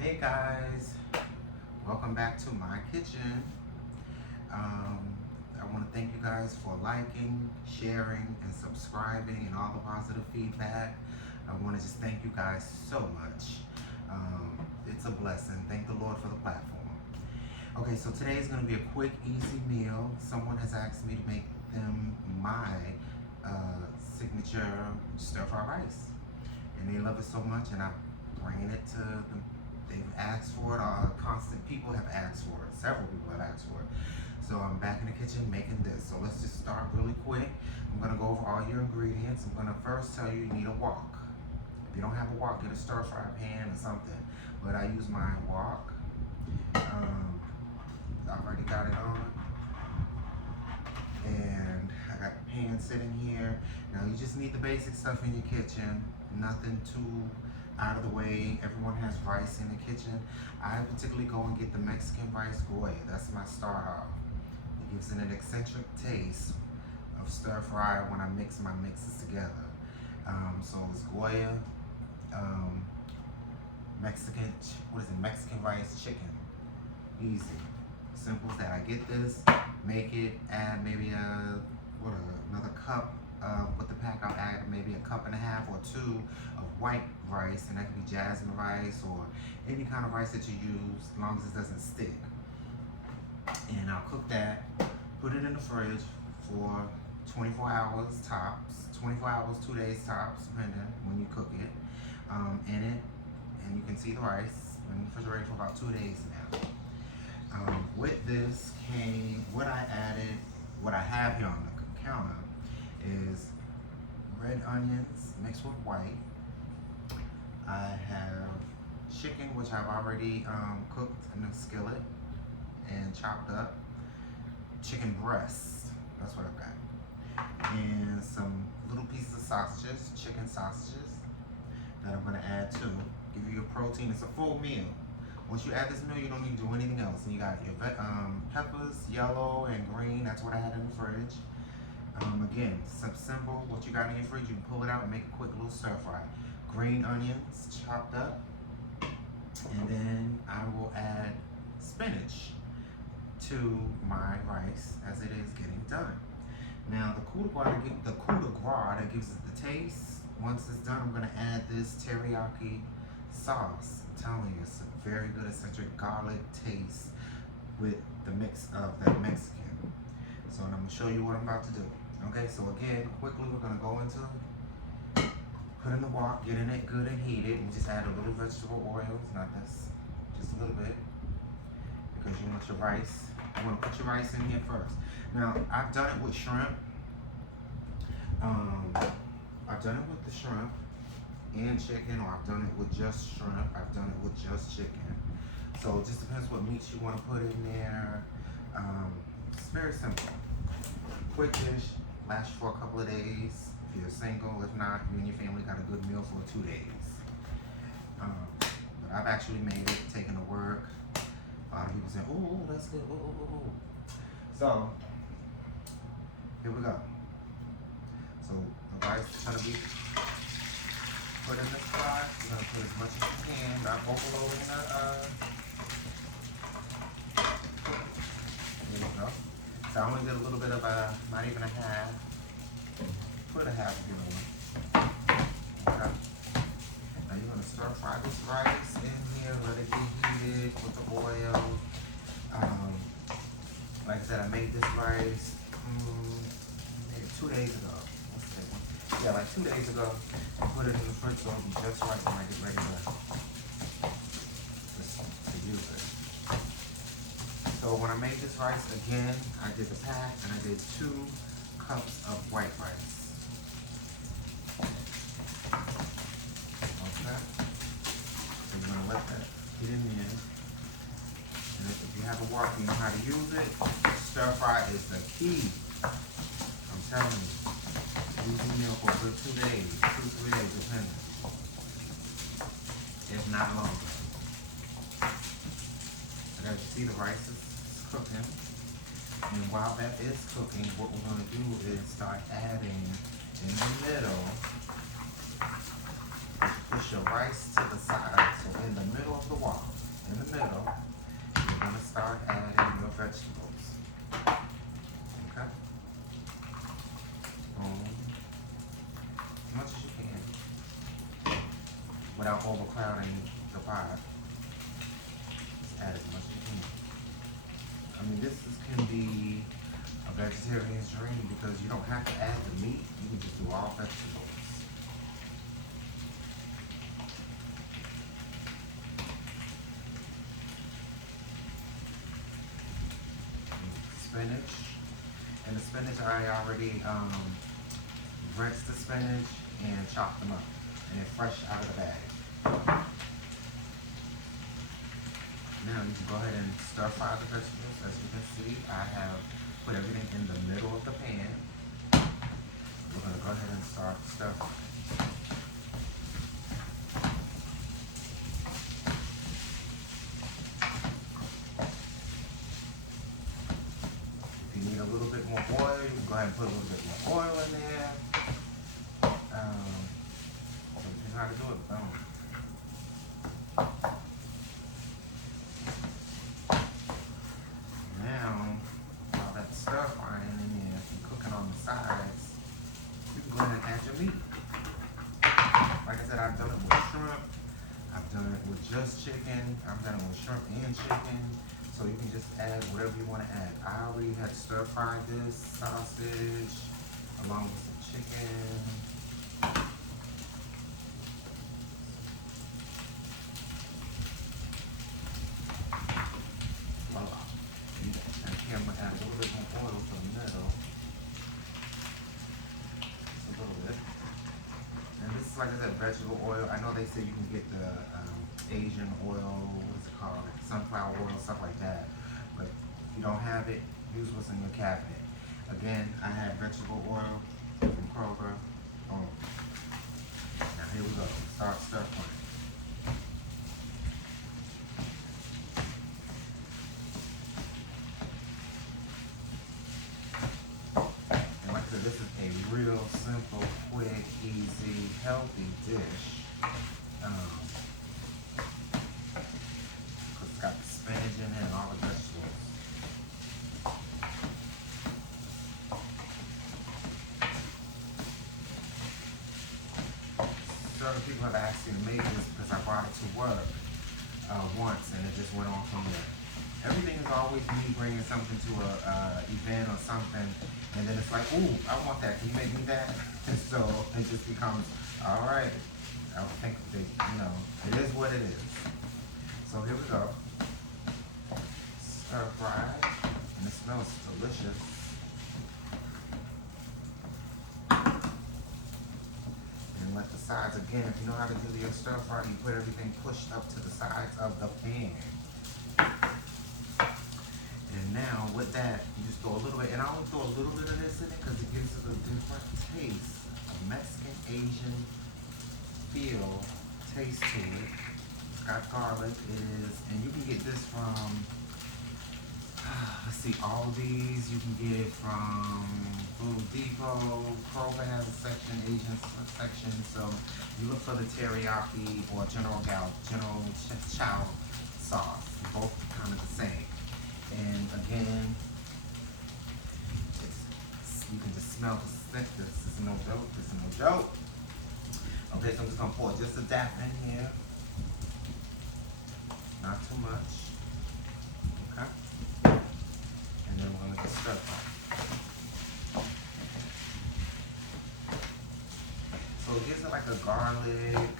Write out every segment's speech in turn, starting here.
Hey guys, welcome back to my kitchen. I want to thank you guys for liking, sharing, and subscribing and all the positive feedback. I want to just thank you guys so much. It's a blessing. Thank the Lord for the platform. Okay, so today is going to be a quick, easy meal. Someone has asked me to make them my signature stir-fry rice, and they love it so much, and I'm bringing it to them. They've asked for it. Constant people have asked for it. Several people have asked for it. So I'm back in the kitchen making this. So let's just start really quick. I'm gonna go over all your ingredients. I'm gonna first tell you need a wok. If you don't have a wok, get a stir fry pan or something. But I use my wok. I've already got it on. And I got the pan sitting here. Now you just need the basic stuff in your kitchen. Nothing too out of the way. Everyone has rice in the kitchen. I particularly go and get the Mexican rice goya. That's my start off. It gives it an eccentric taste of stir fry when I mix my mixes together. So it's goya, Mexican rice chicken. Easy, simple as that. I get this, make it, add maybe another cup. With the pack, I'll add maybe a cup and a half or two of white rice, and that could be jasmine rice or any kind of rice that you use, as long as it doesn't stick. And I'll cook that, put it in the fridge for 24 hours tops, 24 hours, 2 days tops, depending when you cook it. And you can see the rice in the refrigerator for about 2 days now. With this came what I added, what I have here on the counter is red onions mixed with white. I have chicken, which I've already cooked in a skillet and chopped up. Chicken breasts, that's what I've got. And some little pieces of sausages, chicken sausages, that I'm gonna add to. Give you your protein, it's a full meal. Once you add this meal, you don't need to do anything else. And you got your peppers, yellow and green, that's what I had in the fridge. Again, simple, what you got in your fridge, you can pull it out and make a quick little stir fry. Green onions chopped up, and then I will add spinach to my rice as it is getting done. Now the coup de grace that gives it the taste, once it's done, I'm gonna add this teriyaki sauce. I'm telling you, it's a very good eccentric garlic taste with the mix of that Mexican. So I'm gonna show you what I'm about to do. Okay, so again, quickly we're gonna go into, put in the wok, get in it good and heated, and just add a little vegetable oils, not this, just a little bit, because you want your rice, you wanna put your rice in here first. Now, I've done it with shrimp. I've done it with the shrimp and chicken, or I've done it with just shrimp, I've done it with just chicken. So it just depends what meats you wanna put in there. It's very simple. Quick dish, lasts for a couple of days. If you're single, if not, you and your family got a good meal for 2 days. But I've actually made it, taken to work. A lot of people say, oh, that's good, oh. So, here we go. So, the rice is gonna be put in this pot. You're gonna put as much as you can, not overloading the, there you go. So I only did a little bit of not even a half. Put a half of your one. Okay. Now you're gonna stir fry this rice in here, let it be heated with the oil. Like I said, I made this rice maybe 2 days ago. Let's see. Yeah, like 2 days ago. I put it in the fridge so it'll be just right when I get ready to use it. So when I made this rice, again, I did the pack and I did 2 cups of white rice. Okay. So you're gonna let that get in there. And if you have a wok, you know how to use it. Stir fry is the key. I'm telling you. Use the meal for a good 2 days, 2-3 days, depending. If not longer. As you see, the rice is cooking, and while that is cooking, what we're going to do is start adding in the middle, push push your rice to the side, so in the middle of the wall, in the middle, you're going to start adding your vegetables. Okay? Boom. As much as you can, without overcrowding the pot. Just add as much as you can. I mean, can be a vegetarian's dream because you don't have to add the meat. You can just do all vegetables. Spinach. And the spinach, I already rinsed the spinach and chopped them up. And they're fresh out of the bag. Now you can go ahead and stir fry the vegetables. As you can see, I have put everything in the middle of the pan. We're going to go ahead and start stir frying. If you need a little bit more oil, you can go ahead and put a little bit more oil in there. So you know how to do it. Boom. Now, while that's stir frying in there and cooking on the sides, you can go ahead and add your meat. Like I said, I've done it with shrimp. I've done it with just chicken. I've done it with shrimp and chicken. So you can just add whatever you want to add. I already had stir fried this sausage along with some chicken. Voila. And here I'm going to add a little bit more oil to the middle. Just a little bit. And this is, like I said, vegetable oil. I know they say you can get the Asian oil, what is it called? Like sunflower oil, stuff like that. But if you don't have it, use what's in your cabinet. Again, I had vegetable oil from Kroger. Boom. Now here we go. Start stir frying. And like I said, this is a real simple, quick, easy, healthy dish. It's got the spinach in it and all the vegetables. Certain people have asked me to make this because I brought it to work once and it just went on from there. Everything is always me bringing something to a event or something, and then it's like, ooh, I want that. Can you make me that? And so it just becomes, all right. I don't think they, it is what it is. So here we go. Stir fry, and it smells delicious. And let the sides, again, if you know how to do your stir fry, you put everything pushed up to the sides of the pan. And now with that, you just throw a little bit, and I only throw a little bit of this in it because it gives it a different taste, a Mexican, Asian feel, taste to it. It's got garlic, and you can get this from, let's see, Aldi's, you can get it from Food Depot, Kroger has a section, Asian section, so you look for the teriyaki or General Chow sauce, both kind of the same. And again, you can just smell the stick. This is no joke. This is no joke. Okay, so I'm just gonna pour just a dap in here. Not too much. Okay. And then we're gonna just stir fry. So it gives it like a garlic,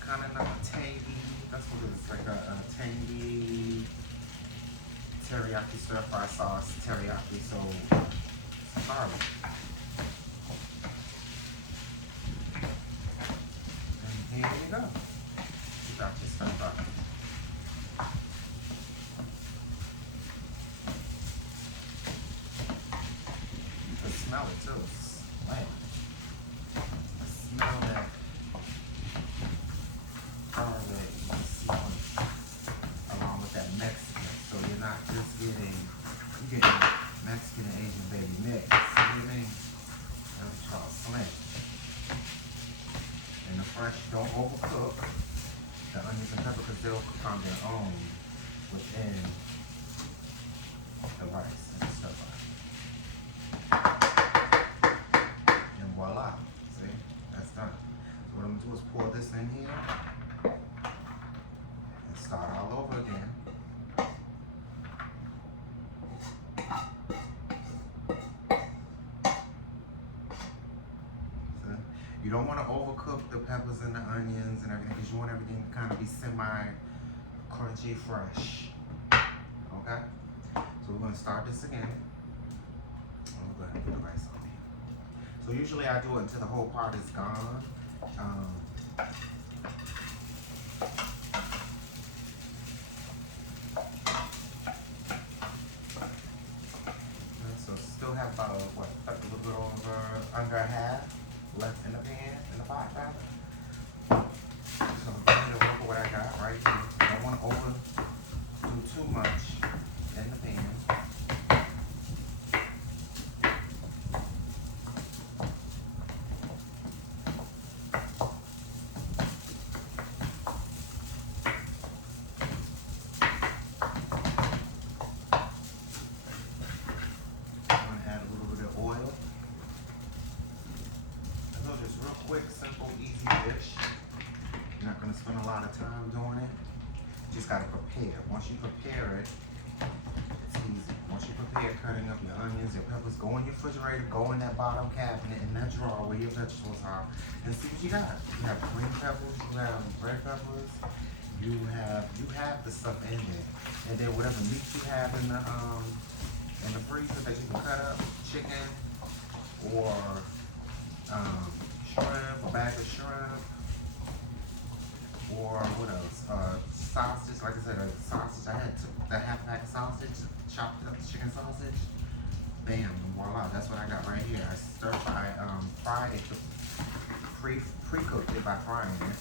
kind of like a tangy. That's what it is. Like a tangy teriyaki stir fry sauce, teriyaki, so garlic. And here you go. You got your stir fry. You can smell it too. Man. Smell that garlic. You can smell it along with that Mexican. So you're not just getting, you're getting Mexican and Asian baby mix. You know what I mean? That's called slang. And the fresh. Don't overcook the onions and pepper because they'll cook on their own within the rice and stuff like that. And voila. See? That's done. So what I'm gonna do is pour this in here and start all over again. You don't want to overcook the peppers and the onions and everything because you want everything to kind of be semi-crunchy, fresh. Okay? So we're going to start this again. I'm going to go ahead and put the rice on here. So usually I do it until the whole part is gone. So still have about, what, a little bit over, under half left in the pan, in the pot rather. So I'm going to work with what I got right here. I don't want to overdo too much in the pan. I'm going to add a little bit of oil. Just real quick, simple, easy dish. You're not going to spend a lot of time doing it. You just got to prepare. Once you prepare it, it's easy. Once you prepare cutting up your onions, your peppers, go in your refrigerator, go in that bottom cabinet, in that drawer where your vegetables are, and see what you got. You have green peppers, you have red peppers, you have the stuff in there. And then whatever meat you have in the freezer that you can cut up, chicken or shrimp, a bag of shrimp, or what else? Sausage, like I said, a sausage. I had that half pack of sausage, chopped it up, chicken sausage. Bam, voila, that's what I got right here. I fried it, pre-cooked it by frying it.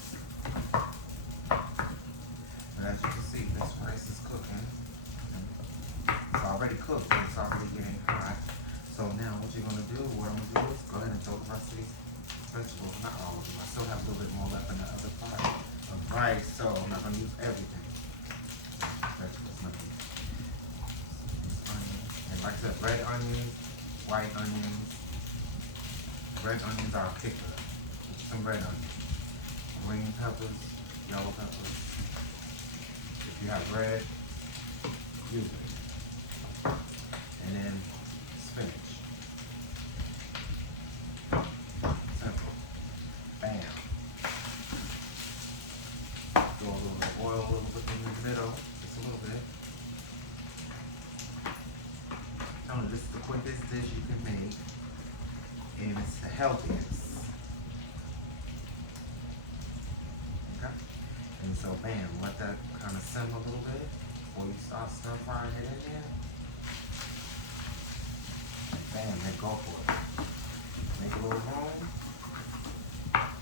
But as you can see, this rice is cooking. It's already cooked, but it's already getting hot. So now what you're gonna do, what I'm gonna do is go ahead and throw the rest of these vegetables, not all of them. I still have a little bit more left in the other part of rice, so I'm not gonna use everything. Vegetables, nothing. And like I said, red onions, white onions. Red onions are a kicker. Some red onions. Green peppers, yellow peppers. If you have red, use it. And then spinach. Simple. Bam. Throw a little bit of oil, a little bit in the middle, just a little bit. Tell me, this is the quickest dish you can make, and it's the healthiest. Okay? And so, bam, let that kind of simmer a little bit before you start stir frying it in there. Bam, then go for it. Make a little room.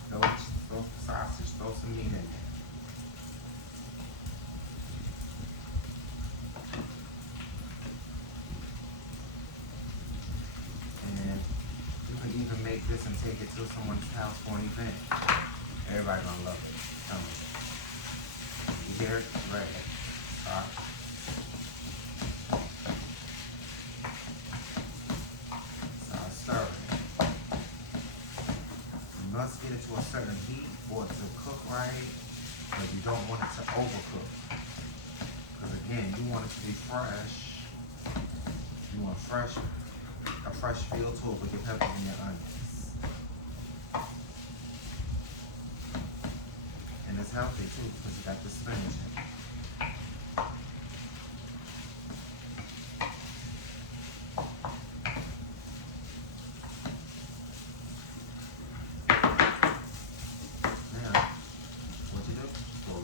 Throw some sausage, throw some meat in there. And you can even make this and take it to someone's house for an event. Everybody gonna love it. Tell me. You hear it? Ready. Stop. Must get it to a certain heat for it to cook right, but you don't want it to overcook. Because again, you want it to be fresh. You want a fresh feel to it with your peppers and your onions. And it's healthy too, because you got the spinach in it.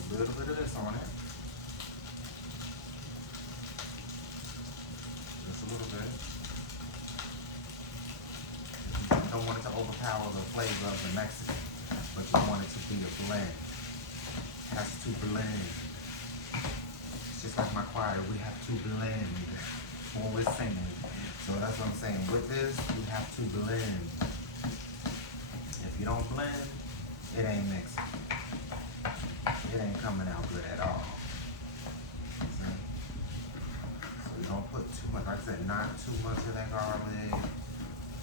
Little bit of this on it. Just a little bit. You don't want it to overpower the flavor of the Mexican, but you want it to be a blend. It has to blend. It's just like my choir, we have to blend when we're singing. So that's what I'm saying. With this, you have to blend. If you don't blend, it ain't Mexican. it ain't coming out good at all. See? So you don't put too much, like I said, not too much of that garlic,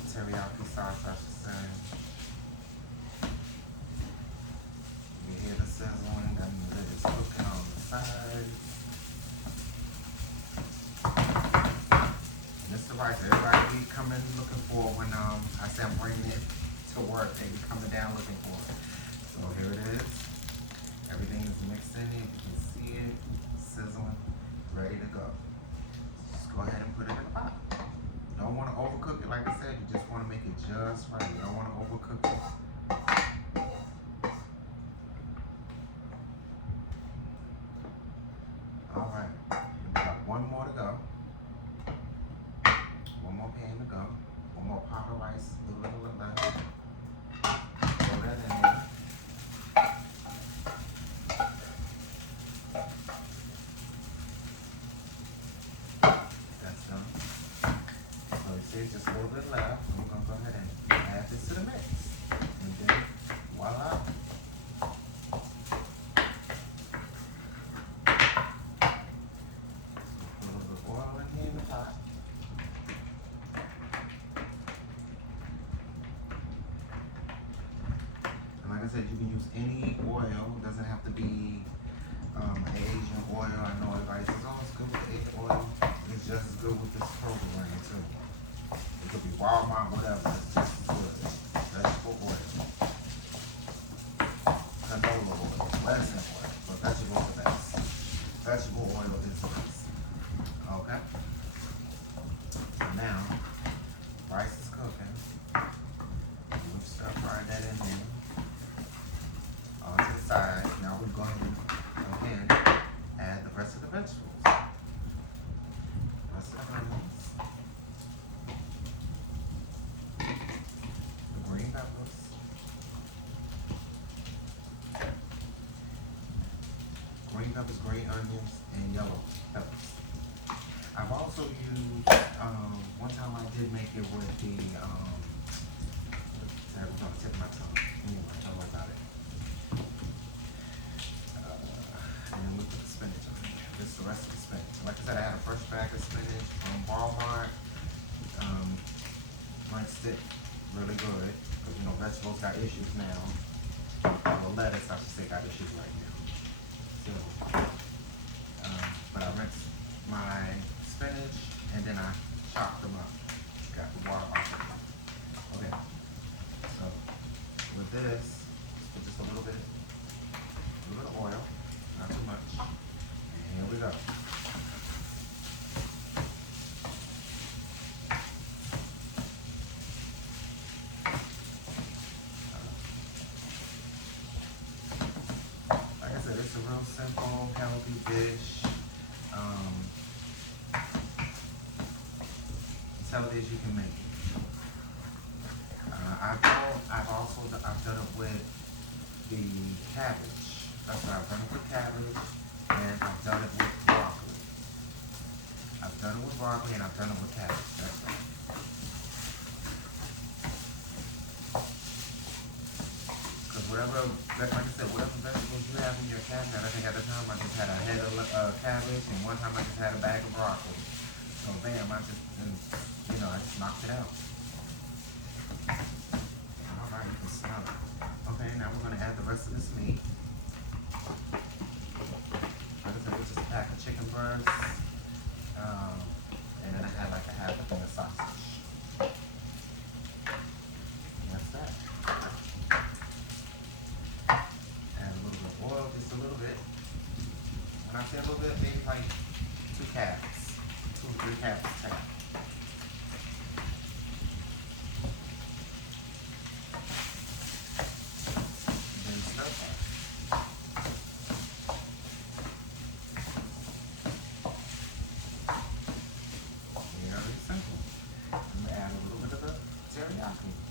teriyaki sauce, I should say. You hear the sizzling, that means it is cooking on the side. And this is the rice everybody be coming looking for when I say I'm bringing it to work. They be coming down looking for it. So here it is. Everything is mixed in here. You can see it sizzling, ready to go. Just go ahead and put it in the pot. You don't want to overcook it, like I said. You just want to make it just right. You don't want to overcook it. All right, we got one more to go. One more pan to go. One more pot of rice, a little bit of that. Throw that in there. That's done. So you see, just a little bit left. I'm gonna go ahead and add this to the mix, and then voila. Like I said, you can use any oil. It doesn't have to be Asian oil. I know everybody says, oh, it's good with Asian oil. It's just as good with this Kroger brand too. It could be Walmart, whatever. It's just as good. Vegetable oil. Canola oil. Less than oil. But vegetable is the best. Vegetable oil is the best. Okay? So now, rice is cooking. We'll stir-fry that in there. On to the side. Now we're going to again add the rest of the vegetables. Rest of the onions. The green peppers. Green peppers, green onions, and yellow peppers. I've also used, one time I did make it with the, that was on the tip of my tongue. Anyway, don't worry about it. And then we put the spinach on there. This is the rest of the spinach. Like I said, I had a fresh bag of spinach from Walmart. Rinsed it really good. Because, you know, vegetables got issues now. Well, lettuce, I should say, got issues right now. So, but I rinsed my spinach and then I chopped them up. Got the water off of them. Okay. So, with this, put just a little bit of oil. Not too much. And here we go. Like I said, it's a real simple, healthy dish. It's healthy as you can make it. I've done it with the cabbage. That's what I've done it with cabbage, and I've done it with broccoli. I've done it with broccoli, and I've done it with cabbage. That's right. Because whatever, like I said, whatever vegetables you have in your cabinet, I think at the time I just had a head of cabbage, and one time I just had a bag of broccoli. So bam, I just knocked it out. All right, you can smell it. Okay, now we're gonna add the rest of this meat. Like I said, it was just a pack of chicken breasts, and then I had like a half a thing of sausage. And that's that. Add a little bit of oil, just a little bit. When I say a little bit, maybe like 2 caps, 2 or 3 caps of tap.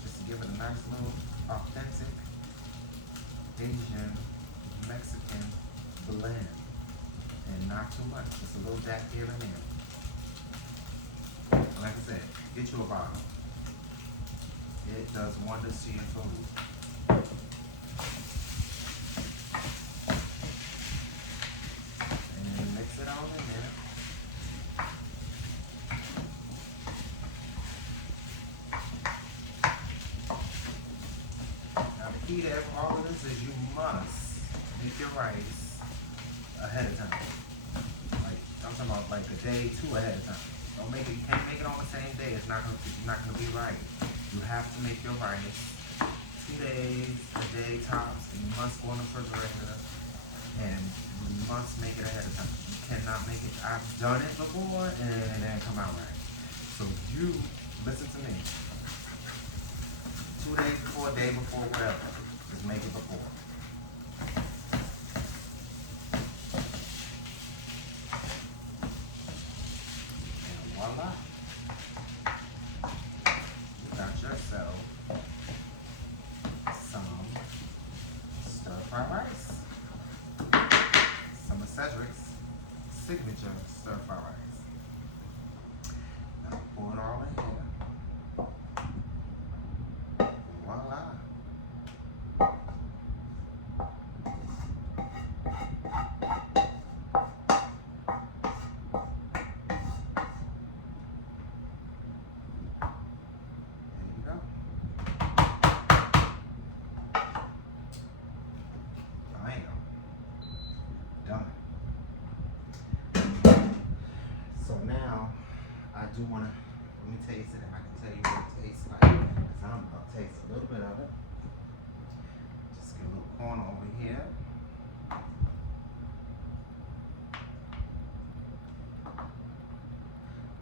Just to give it a nice little authentic Asian Mexican blend, and not too much, just a little jack here and there. Like I said, get you a bottle. It does wonders to your food. key to all of this is you must make your rice ahead of time. Like I'm talking about like a day, 2 ahead of time. Don't make it. You can't make it on the same day. It's not gonna be right. You have to make your rice 2 days, a day tops. And you must go in the refrigerator, and you must make it ahead of time. You cannot make it. I've done it before, and it didn't come out right. So you listen to me. 2 days before, a day before, whatever. Just make it before. And voila. You got yourself some stir-fry rice. Some of Cedric's signature stir-fry rice. Now pour it all in here. Voila. There you go. Bam. Done. So now I do want to, let me taste it and I can tell you what it tastes like. Because I'm about to taste a little bit of it. Just get a little corner over here.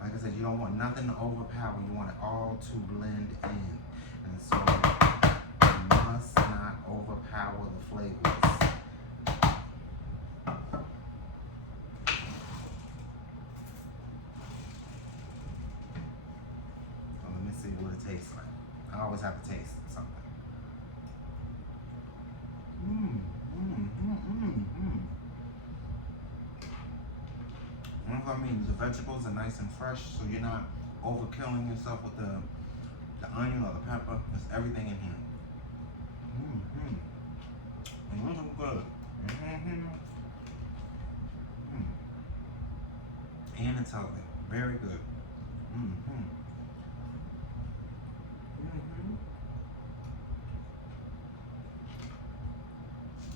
Like I said, you don't want nothing to overpower. You want it all to blend in. And so you must not overpower the flavors. So let me see what it tastes like. I always have to taste something. What I mean, the vegetables are nice and fresh, so you're not overkilling yourself with the onion or the pepper. There's everything in here. And this is good. And it's healthy. Very good.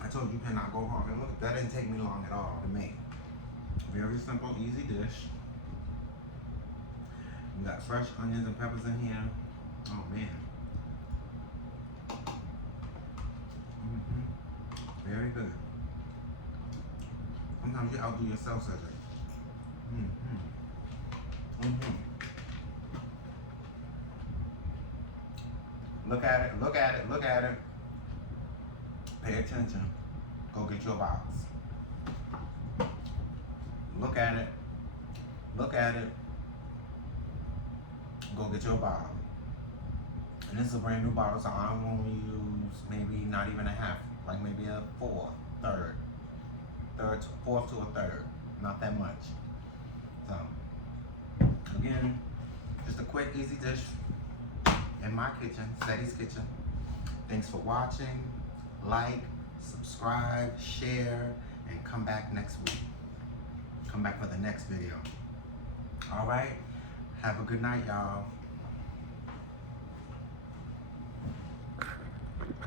I told you cannot go wrong. And look, that didn't take me long at all to make. Very simple, easy dish. We got fresh onions and peppers in here. Oh man. Very good. Sometimes you outdo yourself, Cedric. Look at it, look at it, look at it. Pay attention. Go get your box. Look at it. Look at it. Go get your bottle. And this is a brand new bottle, so I'm going to use maybe not even a half, like maybe a fourth to a third. Not that much. So, again, just a quick, easy dish in my kitchen, Cedi's kitchen. Thanks for watching. Like, subscribe, share, and come back next week. Come back for the next video. All right? Have a good night, y'all.